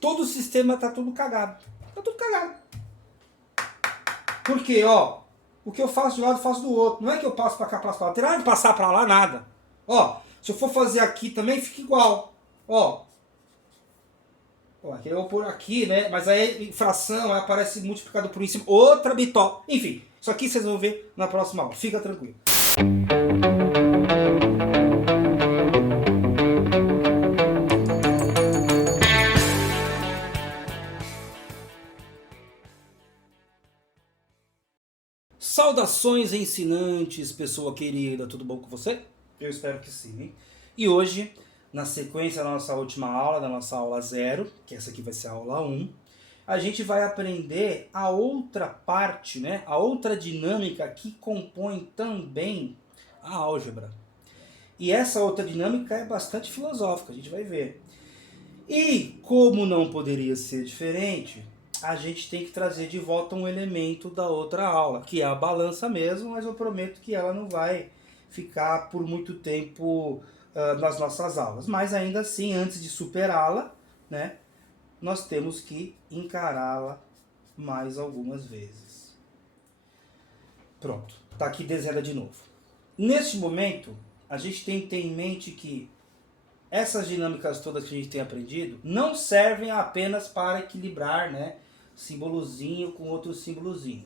todo o sistema está tudo cagado. Está tudo cagado. Por quê? Ó, o que eu faço de um lado, eu faço do outro. Não é que eu passo para cá, passo para lá. Não tem nada de passar para lá, nada. Ó, se eu for fazer aqui também, fica igual. Ó, aqui eu vou pôr aqui, né? Mas aí fração, aí aparece multiplicado por isso. Outra bitó. Enfim, isso aqui vocês vão ver na próxima aula. Fica tranquilo. Saudações ensinantes, pessoa querida, tudo bom com você? Eu espero que sim, hein? E hoje, na sequência da nossa última aula, da nossa aula 0, que essa aqui vai ser a aula 1, a gente vai aprender a outra parte, né? A outra dinâmica que compõe também a álgebra. E essa outra dinâmica é bastante filosófica, a gente vai ver. E como não poderia ser diferente, a gente tem que trazer de volta um elemento da outra aula, que é a balança mesmo, mas eu prometo que ela não vai ficar por muito tempo nas nossas aulas. Mas ainda assim, antes de superá-la, né, nós temos que encará-la mais algumas vezes. Pronto, tá aqui desenhada de novo. Neste momento, a gente tem que ter em mente que essas dinâmicas todas que a gente tem aprendido não servem apenas para equilibrar, né, símbolozinho com outro símbolozinho.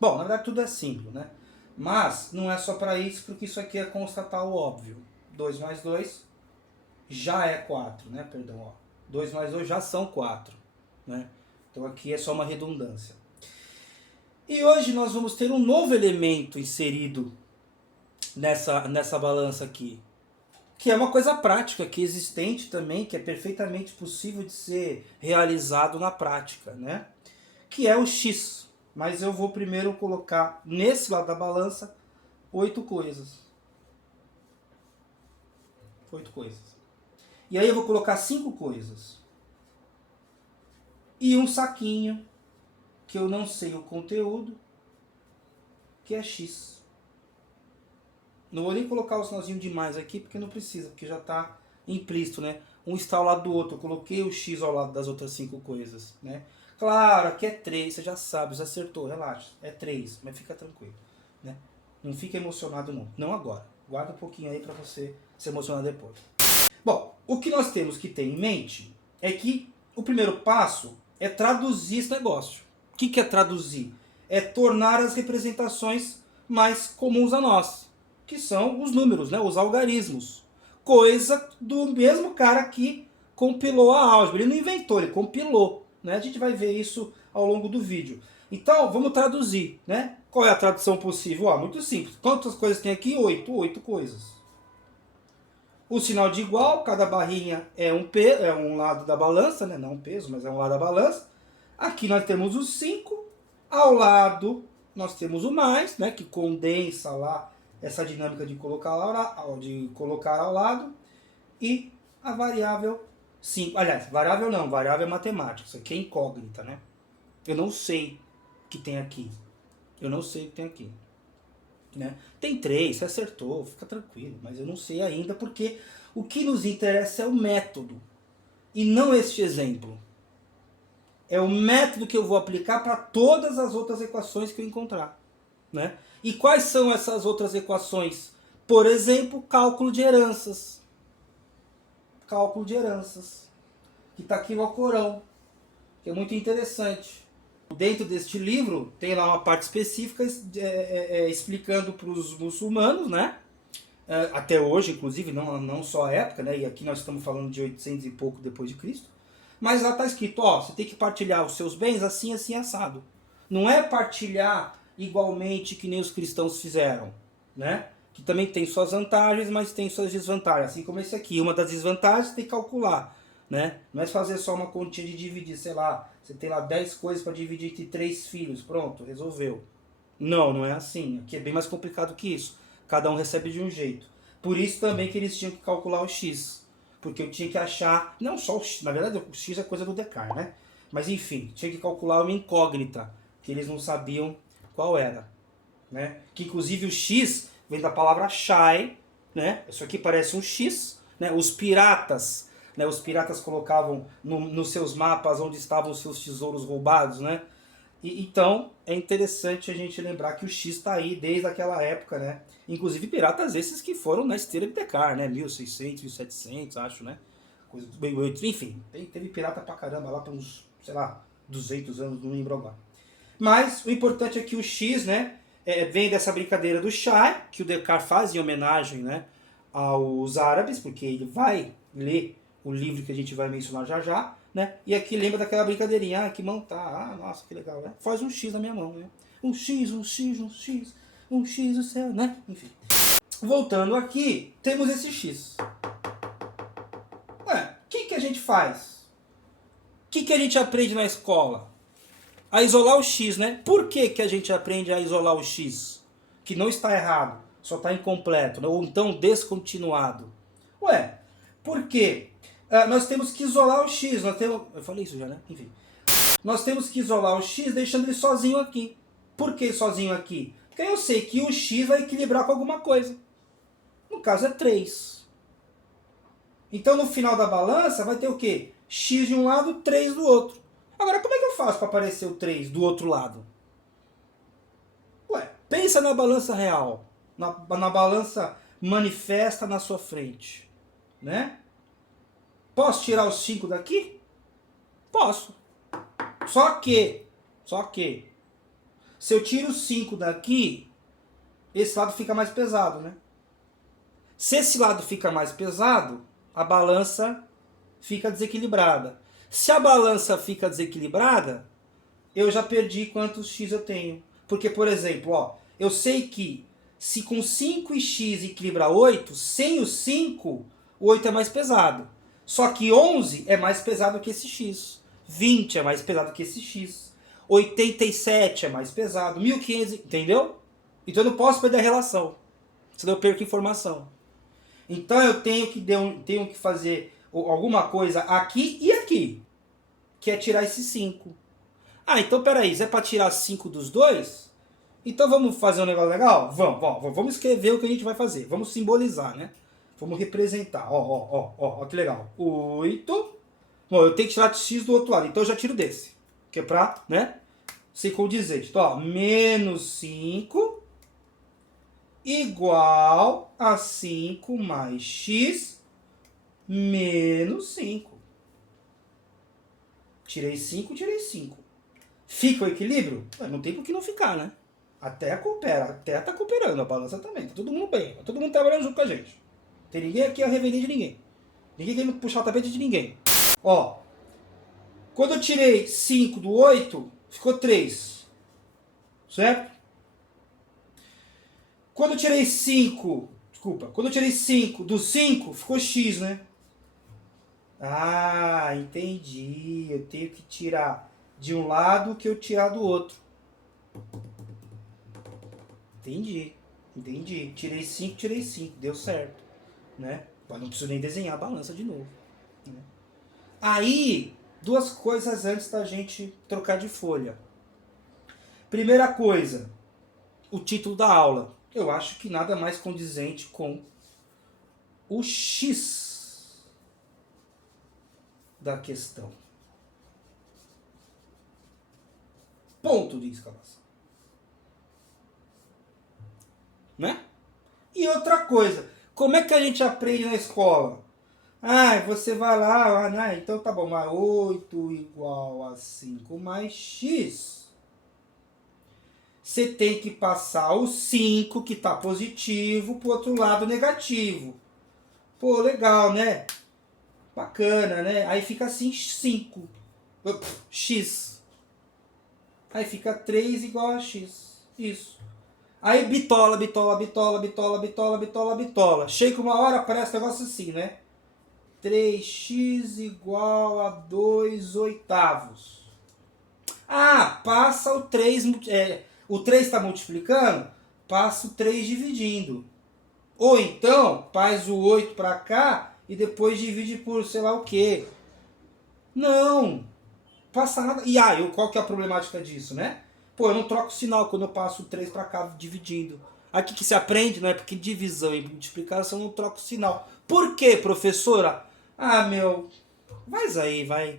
Bom, na verdade tudo é símbolo, né? Mas não é só para isso, porque isso aqui é constatar o óbvio. 2 mais 2 já é 4, né? Perdão, ó. 2 mais 2 já são 4, né? Então aqui é só uma redundância. E hoje nós vamos ter um novo elemento inserido nessa balança aqui, que é uma coisa prática, que é existente também, que é perfeitamente possível de ser realizado na prática, né? Que é o x. Mas eu vou primeiro colocar nesse lado da balança 8 coisas. 8 coisas. E aí eu vou colocar 5 coisas. E um saquinho, que eu não sei o conteúdo, que é x. Não vou nem colocar o sinalzinho de mais aqui, porque não precisa, porque já está implícito, né? Um está ao lado do outro, eu coloquei o x ao lado das outras 5 coisas, né? Claro, aqui é 3, você já sabe, você acertou, relaxa, é 3, mas fica tranquilo, né? Não fica emocionado não, não agora, guarda um pouquinho aí para você se emocionar depois. Bom, o que nós temos que ter em mente é que o primeiro passo é traduzir esse negócio. O que é traduzir? É tornar as representações mais comuns a nós, que são os números, né, os algarismos. Coisa do mesmo cara que compilou a álgebra. Ele não inventou, ele compilou. Né? A gente vai ver isso ao longo do vídeo. Então, vamos traduzir. Né? Qual é a tradução possível? Muito simples. Quantas coisas tem aqui? 8. 8 coisas. O sinal de igual, cada barrinha é um lado da balança, né? Não um peso, mas é um lado da balança. Aqui nós temos o 5. Ao lado nós temos o mais, né? Que condensa lá essa dinâmica de colocar ao lado. E a variável 5. Aliás, variável não, variável é matemática. Isso aqui é incógnita, né? Eu não sei o que tem aqui. Eu não sei o que tem aqui. Né? Tem 3, você acertou, fica tranquilo. Mas eu não sei ainda porque o que nos interessa é o método. E não este exemplo. É o método que eu vou aplicar para todas as outras equações que eu encontrar. Né? E quais são essas outras equações? Por exemplo, cálculo de heranças. Cálculo de heranças. Que está aqui no Alcorão. Que é muito interessante. Dentro deste livro tem lá uma parte específica explicando para os muçulmanos, né? Até hoje, inclusive, não só a época, né? E aqui nós estamos falando de 800 e pouco depois de Cristo. Mas lá está escrito, ó, você tem que partilhar os seus bens assim, assim, assado. Não é partilhar igualmente que nem os cristãos fizeram, né? Que também tem suas vantagens, mas tem suas desvantagens. Assim como esse aqui. Uma das desvantagens tem que calcular. Né? Não é fazer só uma continha de dividir, sei lá, você tem lá 10 coisas para dividir entre 3 filhos, pronto, resolveu. Não é assim, aqui é bem mais complicado que isso. Cada um recebe de um jeito. Por isso também que eles tinham que calcular o x, porque eu tinha que achar, não só o x, na verdade o x é coisa do Descartes, né? Mas enfim, tinha que calcular uma incógnita, que eles não sabiam qual era. Né? Que inclusive o x vem da palavra shai, né? Isso aqui parece um x, né? Os piratas né? Os piratas colocavam nos seus mapas onde estavam os seus tesouros roubados, né? Então é interessante a gente lembrar que o X está aí desde aquela época, né? Inclusive piratas esses que foram na esteira de Tecar, né? 1600, 1700, acho, né? Coisa do 1800, enfim, teve pirata pra caramba lá por uns, sei lá, 200 anos, não lembro agora. Mas o importante é que o X, né, vem dessa brincadeira do Shai, que o Descartes faz em homenagem, né, aos árabes, porque ele vai ler o livro que a gente vai mencionar já já, né, e aqui lembra daquela brincadeirinha, que mão tá, nossa, que legal, né, faz um X na minha mão, né, um X, um X, um X, um X o céu, né, enfim. Voltando aqui, temos esse X. O que a gente faz? O que a gente aprende na escola? A isolar o X, né? Por que a gente aprende a isolar o X? Que não está errado, só está incompleto, né? Ou então descontinuado. Porque nós temos que isolar o X. Eu falei isso já, né? Enfim. Nós temos que isolar o X deixando ele sozinho aqui. Por que sozinho aqui? Porque eu sei que o X vai equilibrar com alguma coisa. No caso é 3. Então no final da balança vai ter o quê? X de um lado, 3 do outro. Agora, como é que eu faço para aparecer o 3 do outro lado? Pensa na balança real. Na balança manifesta na sua frente. Né? Posso tirar os 5 daqui? Posso. Só que, se eu tiro os 5 daqui, esse lado fica mais pesado, né? Se esse lado fica mais pesado, a balança fica desequilibrada. Se a balança fica desequilibrada, eu já perdi quantos X eu tenho. Porque, por exemplo, eu sei que se com 5 e X equilibra 8, sem os 5, o 8 é mais pesado. Só que 11 é mais pesado que esse X. 20 é mais pesado que esse X. 87 é mais pesado. 1500, entendeu? Então eu não posso perder a relação. Senão eu perco informação. Então eu tenho que fazer alguma coisa aqui e aqui, que é tirar esses 5. Então peraí, se é para tirar 5 dos dois, então vamos fazer um negócio legal? Vamos escrever o que a gente vai fazer, vamos simbolizar, né? Vamos representar, ó, que legal. 8, bom, eu tenho que tirar X do outro lado, então eu já tiro desse, que é pra, né, ser condizente. Então, menos 5 igual a 5 mais X menos 5. Tirei 5, tirei 5. Fica o equilíbrio? Não tem por que não ficar, né? A Terra coopera, a Terra tá cooperando, a balança também. Tá todo mundo bem, tá todo mundo trabalhando junto com a gente. Tem ninguém aqui a revelia de ninguém. Ninguém querendo puxar o tapete de ninguém. Quando eu tirei 5 do 8, ficou 3. Certo? Quando eu tirei 5 do 5, ficou X, né? Entendi. Eu tenho que tirar de um lado que eu tirar do outro. Entendi. Tirei 5, deu certo. Né? Não preciso nem desenhar a balança de novo. Né? Aí, duas coisas antes da gente trocar de folha. Primeira coisa, o título da aula. Eu acho que nada mais condizente com o X da questão. Ponto de exclamação. Né? E outra coisa, como é que a gente aprende na escola? Você vai lá, então tá bom, mas 8 igual a 5 mais X. Você tem que passar o 5, que tá positivo, pro outro lado negativo. Pô, legal, né? Bacana, né? Aí fica assim 5. X. Aí fica 3 igual a X. Isso. Aí bitola. Chega uma hora, aparece um negócio assim, né? 3x igual a 2 oitavos. Passa o 3... o 3 está multiplicando? Passa o 3 dividindo. Ou então, faz o 8 para cá e depois divide por sei lá o quê. Não. Passa nada. E qual que é a problemática disso, né? Eu não troco sinal quando eu passo o 3 para cá dividindo. Aqui que se aprende, não é? Porque divisão e multiplicação eu não troco sinal. Por quê, professora? Ah, meu, vai aí, vai.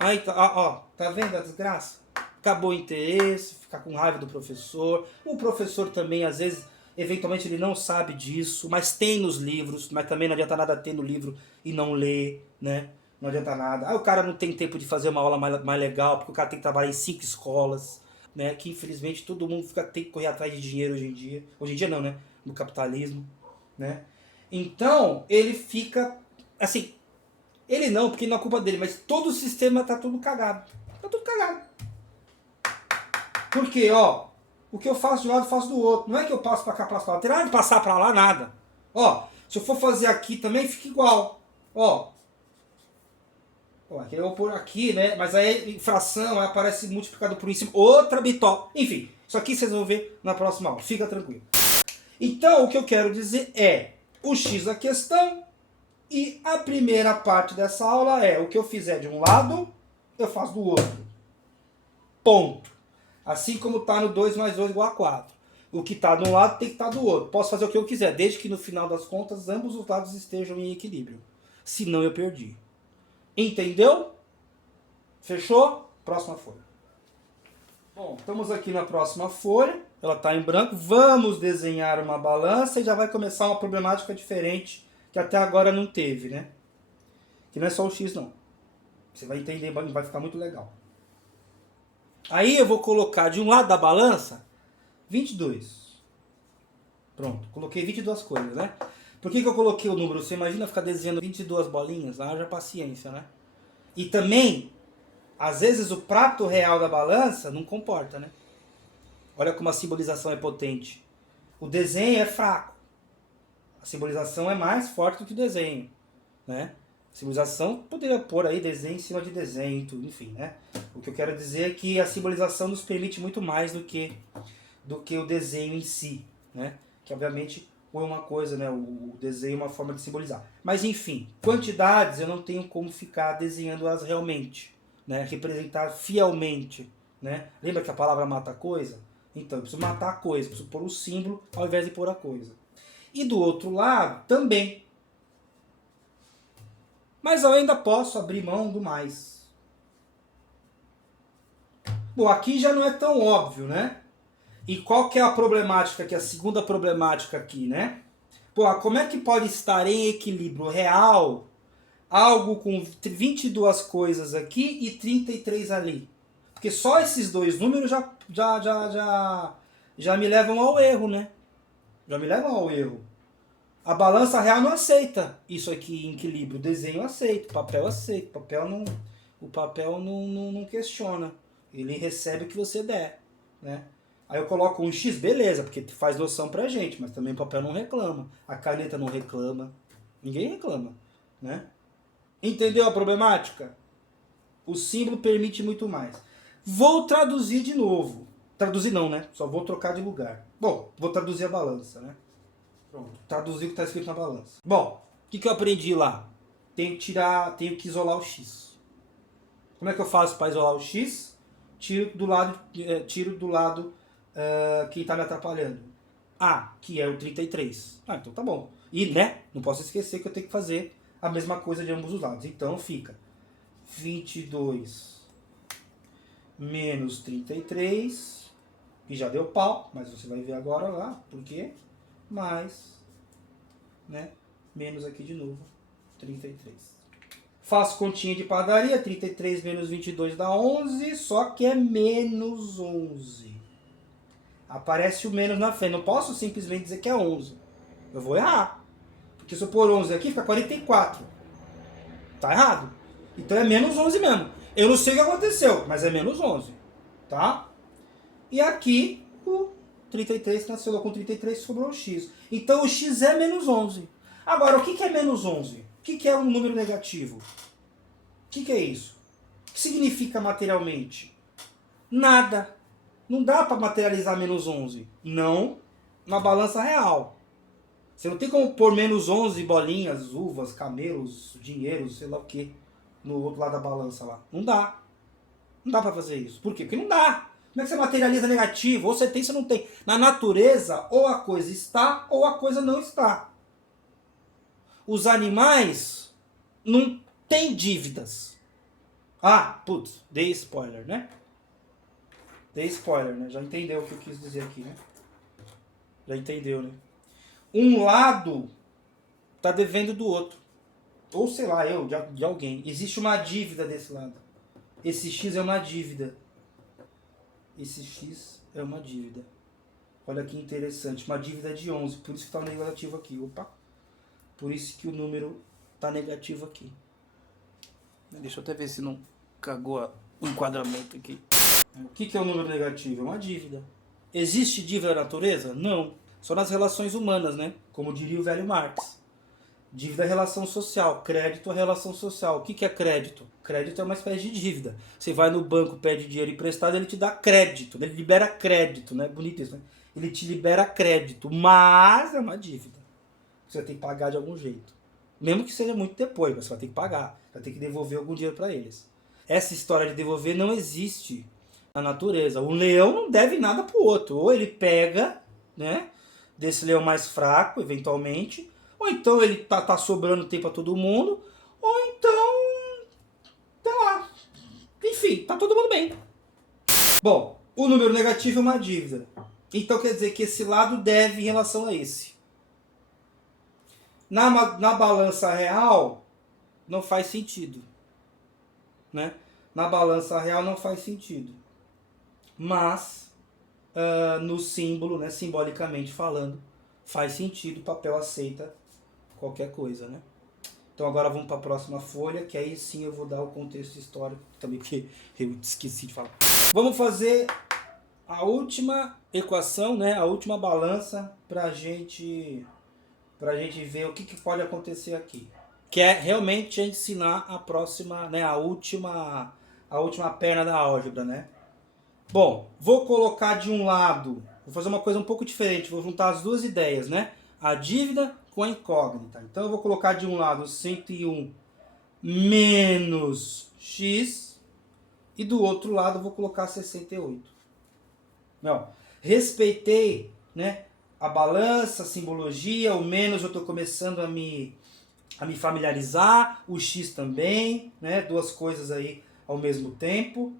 Aí, ó, tá vendo a desgraça? Acabou o interesse, ficar com raiva do professor. O professor também, às vezes, eventualmente ele não sabe disso, mas tem nos livros, mas também não adianta nada ter no livro e não ler, né? Não adianta nada. Aí o cara não tem tempo de fazer uma aula mais legal, porque o cara tem que trabalhar em 5 escolas, né? Que infelizmente todo mundo tem que correr atrás de dinheiro hoje em dia. Hoje em dia não, né? No capitalismo, né? Então, ele fica, assim, ele não, porque não é culpa dele, mas todo o sistema tá tudo cagado. Tá tudo cagado. Porque, ó, o que eu faço de um lado, eu faço do outro. Não é que eu passo pra cá, passo pra lá. Não tem nada de passar pra lá, nada. Ó, se eu for fazer aqui também, fica igual. Ó. Ó, aqui eu vou pôr aqui, né? Mas aí fração, aí aparece multiplicado por em cima. Outra bitó. Enfim, isso aqui vocês vão ver na próxima aula. Fica tranquilo. Então, o que eu quero dizer é o X da questão. E a primeira parte dessa aula é o que eu fizer de um lado, eu faço do outro. Ponto. Assim como está no 2 mais 2 igual a 4. O que está de um lado tem que estar do outro. Posso fazer o que eu quiser, desde que no final das contas ambos os lados estejam em equilíbrio. Senão eu perdi. Entendeu? Fechou? Próxima folha. Bom, estamos aqui na próxima folha. Ela está em branco. Vamos desenhar uma balança e já vai começar uma problemática diferente que até agora não teve, né? Que não é só o X, não. Você vai entender, vai ficar muito legal. Aí eu vou colocar de um lado da balança 22. Pronto, coloquei 22 coisas, né? Por que eu coloquei o número? Você imagina ficar desenhando 22 bolinhas? Haja paciência, né? E também, às vezes o prato real da balança não comporta, né? Olha como a simbolização é potente. O desenho é fraco. A simbolização é mais forte do que o desenho, né? A simbolização poderia pôr aí desenho em cima de desenho, tudo, enfim, né? O que eu quero dizer é que a simbolização nos permite muito mais do que o desenho em si, né? Que obviamente foi uma coisa, né? O desenho é uma forma de simbolizar. Mas enfim, quantidades eu não tenho como ficar desenhando-as realmente, né? Representar fielmente, né? Lembra que a palavra mata a coisa? Então, eu preciso matar a coisa, preciso pôr o símbolo ao invés de pôr a coisa. E do outro lado, também. Mas eu ainda posso abrir mão do mais. Bom, aqui já não é tão óbvio, né? E qual que é a problemática aqui, a segunda problemática aqui, né? Pô, como é que pode estar em equilíbrio real algo com 22 coisas aqui e 33 ali? Porque só esses dois números já me levam ao erro, né? Já me levam ao erro. A balança real não aceita isso aqui em equilíbrio. O desenho aceita, o papel aceita. O papel não questiona. Ele recebe o que você der, né? Aí eu coloco um X, beleza, porque faz noção pra gente, mas também o papel não reclama. A caneta não reclama. Ninguém reclama, né? Entendeu a problemática? O símbolo permite muito mais. Vou traduzir de novo. Traduzir não, né? Só vou trocar de lugar. Bom, vou traduzir a balança, né? Pronto, traduzir o que está escrito na balança. Bom, o que eu aprendi lá? Tenho que isolar o X. Como é que eu faço para isolar o X? Tiro do lado que está me atrapalhando. A, que é o 33. Ah, então tá bom. E, né, não posso esquecer que eu tenho que fazer a mesma coisa de ambos os lados. Então fica 22 menos 33, que já deu pau, mas você vai ver agora lá, por quê? Mais, né, menos aqui de novo, 33. Faço continha de padaria, 33 menos 22 dá 11, só que é menos 11. Aparece o menos na frente, não posso simplesmente dizer que é 11. Eu vou errar, porque se eu pôr 11 aqui, fica 44. Tá errado. Então é menos 11 mesmo. Eu não sei o que aconteceu, mas é menos 11, tá? E aqui, o 33 cancelou com 33, sobrou o X. Então o X é menos 11. Agora, o que é menos 11? O que é um número negativo? O que é isso? O que significa materialmente? Nada. Não dá para materializar menos 11. Não na balança real. Você não tem como pôr menos 11 bolinhas, uvas, camelos, dinheiro, sei lá o que, no outro lado da balança lá. Não dá. Não dá para fazer isso. Por quê? Porque não dá. Como é que você materializa negativo? Ou você tem, ou você não tem. Na natureza, ou a coisa está, ou a coisa não está. Os animais não tem dívidas. Ah, putz, dei spoiler, né? Dei spoiler, né? Já entendeu o que eu quis dizer aqui, né? Já entendeu, né? Um lado tá devendo do outro. Ou sei lá, de alguém. Existe uma dívida desse lado. Esse X é uma dívida. Esse X é uma dívida. Olha que interessante. Uma dívida de 11. Por isso que está negativo aqui. Opa. Por isso que o número está negativo aqui. Deixa eu até ver se não cagou o enquadramento aqui. O que é o número negativo? É uma dívida. Existe dívida na natureza? Não. Só nas relações humanas, né? Como diria o velho Marx. Dívida é relação social, crédito é relação social. O que é crédito? Crédito é uma espécie de dívida. Você vai no banco, pede dinheiro emprestado, ele te dá crédito, ele libera crédito, né? Bonito isso, né? Ele te libera crédito, mas é uma dívida. Você vai ter que pagar de algum jeito. Mesmo que seja muito depois, mas você vai ter que pagar, vai ter que devolver algum dinheiro para eles. Essa história de devolver não existe na natureza. Um leão não deve nada pro outro. Ou ele pega, né, desse leão mais fraco, eventualmente, ou então ele tá sobrando tempo a todo mundo, ou então, sei lá, enfim, tá todo mundo bem. Bom, o número negativo é uma dívida. Então quer dizer que esse lado deve em relação a esse. Na balança real, não faz sentido. Né? Na balança real não faz sentido. Mas, no símbolo, né, simbolicamente falando, faz sentido, o papel aceita qualquer coisa, né? Então agora vamos para a próxima folha, que aí sim eu vou dar o contexto histórico, também porque eu esqueci de falar. Vamos fazer a última equação, né, a última balança para gente ver o que pode acontecer aqui. Que é realmente ensinar a próxima, né, a última perna da álgebra, né? Bom, vou colocar de um lado, vou fazer uma coisa um pouco diferente, vou juntar as duas ideias, né? A dívida com a incógnita. Então eu vou colocar de um lado 101 menos x e do outro lado eu vou colocar 68. Não, respeitei, né, a balança, a simbologia, o menos eu estou começando a me familiarizar, o x também, né, duas coisas aí ao mesmo tempo.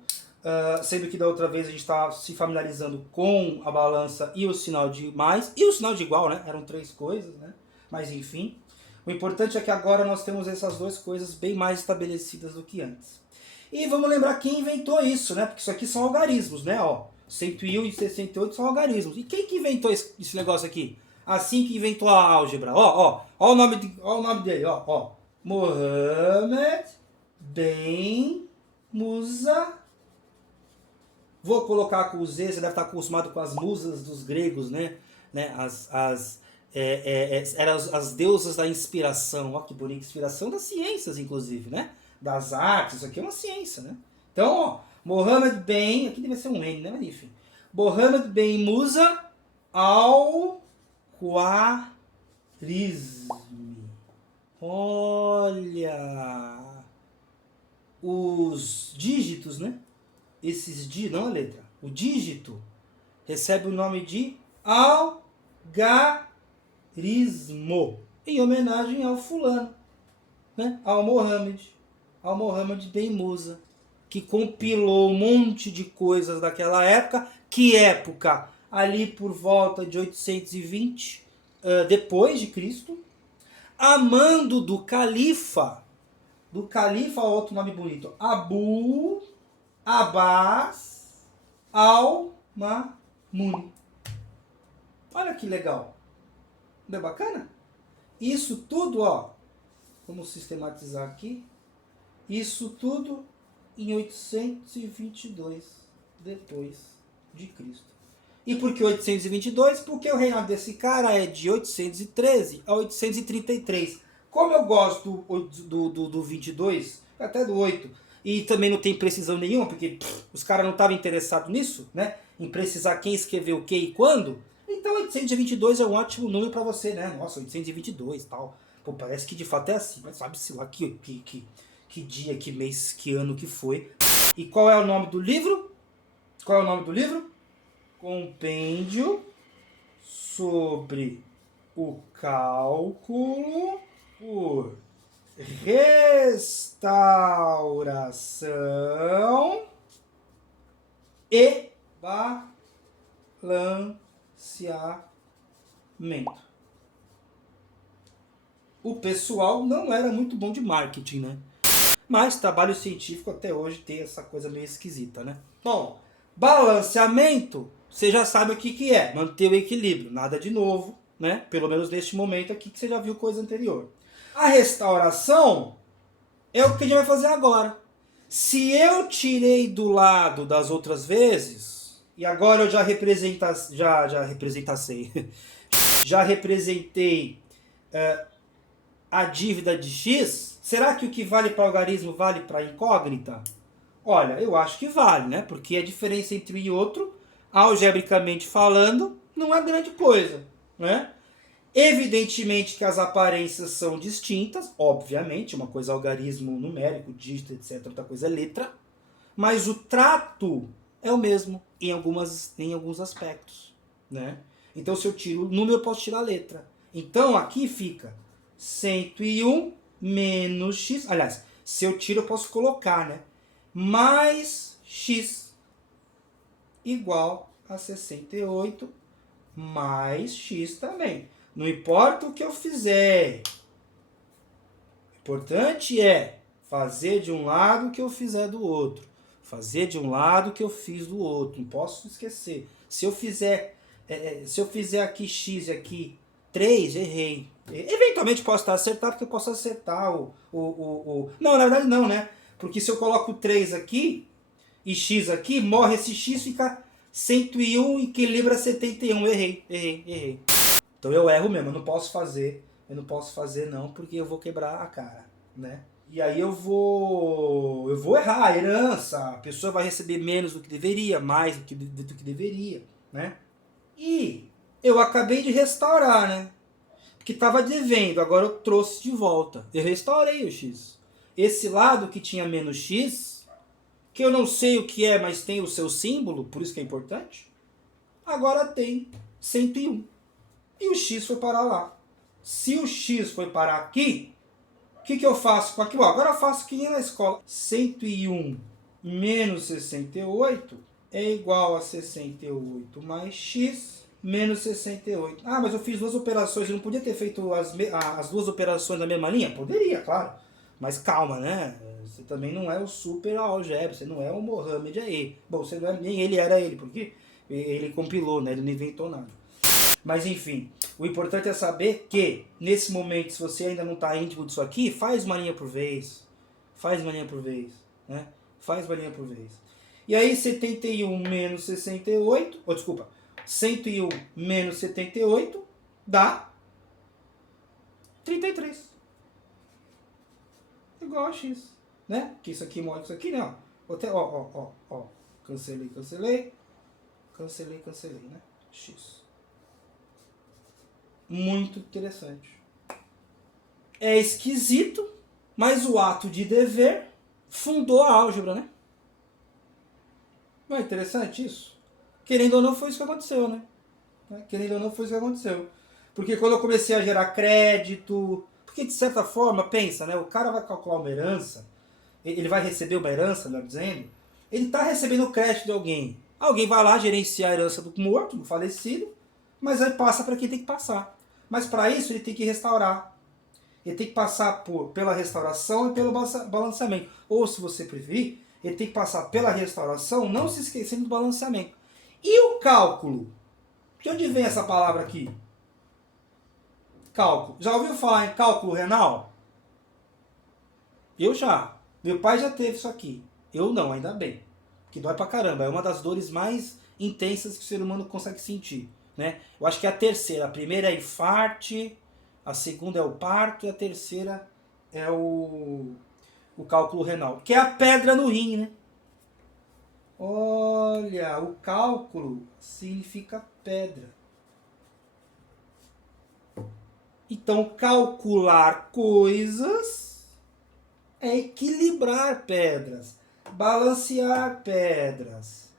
Sendo que da outra vez a gente está se familiarizando com a balança e o sinal de mais e o sinal de igual, né? Eram três coisas, né? Mas enfim, o importante é que agora nós temos essas duas coisas bem mais estabelecidas do que antes. E vamos lembrar quem inventou isso, né? Porque isso aqui são algarismos, né? Ó, 101 e 68 são algarismos. E quem que inventou esse negócio aqui? Assim que inventou a álgebra. Ó o nome dele, ó. Mohammed Ben Musa. Vou colocar com o Z, você deve estar acostumado com as musas dos gregos, né? Eram as deusas da inspiração. Olha que bonita, inspiração das ciências, inclusive, né? Das artes, isso aqui é uma ciência, né? Então, ó, Mohammed Ben, aqui deve ser um N, né? Mas enfim. Mohammed Ben Musa al-Khwarizmi. Olha! Os dígitos, né? Não a letra, o dígito recebe o nome de algarismo, em homenagem ao fulano, né? Ao Mohammed Ben Musa, que compilou um monte de coisas daquela época. Que época? Ali por volta de 820 depois de Cristo, a mando do califa, outro nome bonito, Abu Abbas al-Ma'mun. Olha que legal. Não é bacana? Isso tudo, ó. Vamos sistematizar aqui. Isso tudo em 822 depois de Cristo. E por que 822? Porque o reinado desse cara é de 813 a 833. Como eu gosto do 22, até do 8, e também não tem precisão nenhuma, porque os caras não estavam interessados nisso, né? Em precisar quem escreveu o que e quando. Então 822 é um ótimo número para você, né? Nossa, 822 e tal. Pô, parece que de fato é assim, mas sabe-se lá que dia, que mês, que ano que foi. E qual é o nome do livro? Compêndio sobre o cálculo por restauração e balanceamento. O pessoal não era muito bom de marketing, né? Mas trabalho científico até hoje tem essa coisa meio esquisita, né? Bom, balanceamento, você já sabe o que é. Manter o equilíbrio, nada de novo, né? Pelo menos neste momento aqui que você já viu coisa anterior. A restauração é o que a gente vai fazer agora. Se eu tirei do lado das outras vezes, e agora eu já já representei a dívida de x, será que o que vale para algarismo vale para incógnita? Olha, eu acho que vale, né? Porque a diferença entre um e outro, algebricamente falando, não é grande coisa, né? Evidentemente que as aparências são distintas, obviamente, uma coisa é algarismo numérico, dígito, etc, outra coisa é letra, mas o trato é o mesmo em alguns aspectos, né? Então se eu tiro o número, eu posso tirar a letra. Então aqui fica 101 menos x, aliás, se eu tiro eu posso colocar, né? Mais x igual a 68 mais x também. Não importa o que eu fizer. O importante é fazer de um lado o que eu fizer do outro. Fazer de um lado o que eu fiz do outro. Não posso esquecer. Se eu fizer aqui x e aqui 3, errei. Eventualmente posso estar acertado, porque eu posso acertar Não, na verdade não, né? Porque se eu coloco 3 aqui e x aqui, morre esse x, fica 101 e equilibra 71. Errei. Então eu erro mesmo, eu não posso fazer não, porque eu vou quebrar a cara, né? E aí eu vou errar a herança, a pessoa vai receber menos do que deveria, mais do que deveria, né? E eu acabei de restaurar, né? Porque estava devendo, agora eu trouxe de volta. Eu restaurei o x. Esse lado que tinha menos x, que eu não sei o que é, mas tem o seu símbolo, por isso que é importante, agora tem 101. E o x foi parar lá. Se o x foi parar aqui, o que eu faço com aquilo? Agora eu faço que nem na escola. 101 menos 68 é igual a 68 mais x menos 68. Ah, mas eu fiz duas operações, eu não podia ter feito as duas operações na mesma linha? Poderia, claro. Mas calma, né? Você também não é o super algebra, você não é o Mohamed aí. Bom, você não é, nem ele era ele, porque ele compilou, né? Ele não inventou nada. Mas enfim, o importante é saber que, nesse momento, se você ainda não está íntimo disso aqui, faz uma linha por vez. Faz uma linha por vez. Né? Faz uma linha por vez. E aí 71 menos 68, desculpa, 101 menos 78 dá 33. Igual a x. Né? Que isso aqui morre com isso aqui, né? Ó. Cancelei, né? X. Muito interessante. É esquisito, mas o ato de dever fundou a álgebra, né? Não é interessante isso? Querendo ou não, foi isso que aconteceu, né? Querendo ou não, foi isso que aconteceu. Porque quando eu comecei a gerar crédito... Porque, de certa forma, pensa, né? O cara vai calcular uma herança, ele vai receber uma herança, melhor dizendo, ele está recebendo o crédito de alguém. Alguém vai lá gerenciar a herança do morto, do falecido, mas aí passa para quem tem que passar. Mas para isso ele tem que restaurar. Ele tem que passar pela restauração e pelo balanceamento. Ou, se você preferir, ele tem que passar pela restauração, não se esquecendo do balanceamento. E o cálculo? De onde vem essa palavra aqui? Cálculo. Já ouviu falar em cálculo renal? Eu já. Meu pai já teve isso aqui. Eu não, ainda bem. Que dói pra caramba. É uma das dores mais intensas que o ser humano consegue sentir. Né? Eu acho que é a terceira. A primeira é infarte, a segunda é o parto e a terceira é o cálculo renal. Que é a pedra no rim, né? Olha, o cálculo significa pedra. Então, calcular coisas é equilibrar pedras, balancear pedras.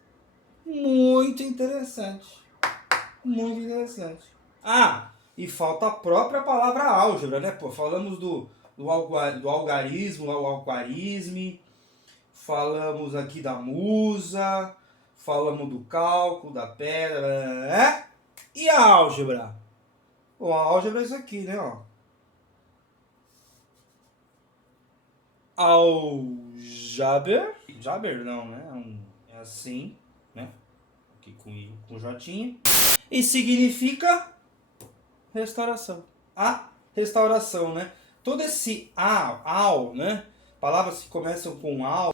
Muito interessante. Muito interessante. Ah, e falta a própria palavra álgebra, né? Pô, falamos do do algarismo, o algarismo, falamos aqui da musa, falamos do cálculo, da pedra, né? E a álgebra? Bom, a álgebra é isso aqui, né? Ó. Aljaber. Jaber não, né? É assim, né? Aqui com jotinha. E significa restauração. A restauração, né? Todo esse al, né? Palavras que começam com al,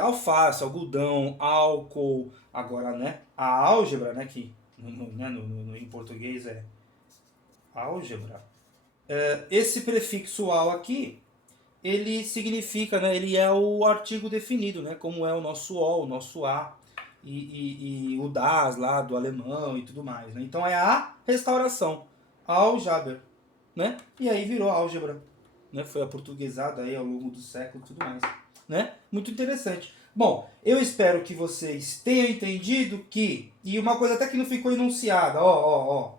alface, algodão, álcool, agora, né? A álgebra, né? Que em português é álgebra. Esse prefixo al aqui, ele significa, né? Ele é o artigo definido, né? Como é o nosso o, o nosso a e o das lá do alemão e tudo mais, né? Então é a restauração, Aljaber, né? E aí virou álgebra, né? Foi aportuguesado aí ao longo do século e tudo mais, né? Muito interessante. Bom, eu espero que vocês tenham entendido que, e uma coisa até que não ficou enunciada, ó,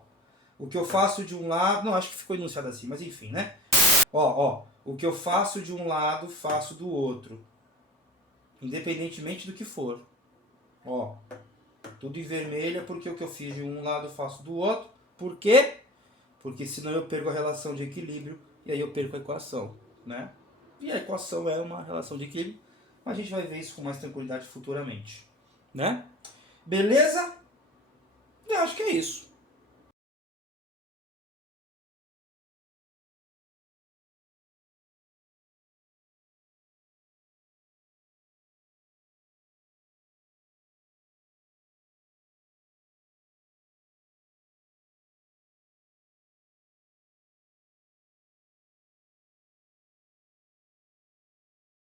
o que eu faço de um lado, não, acho que ficou enunciado assim, mas enfim, né? O que eu faço de um lado, faço do outro, independentemente do que for. Ó, tudo em vermelho é porque o que eu fiz de um lado eu faço do outro. Por quê? Porque senão eu perco a relação de equilíbrio e aí eu perco a equação, né? E a equação é uma relação de equilíbrio, mas a gente vai ver isso com mais tranquilidade futuramente, né? Beleza? Eu acho que é isso.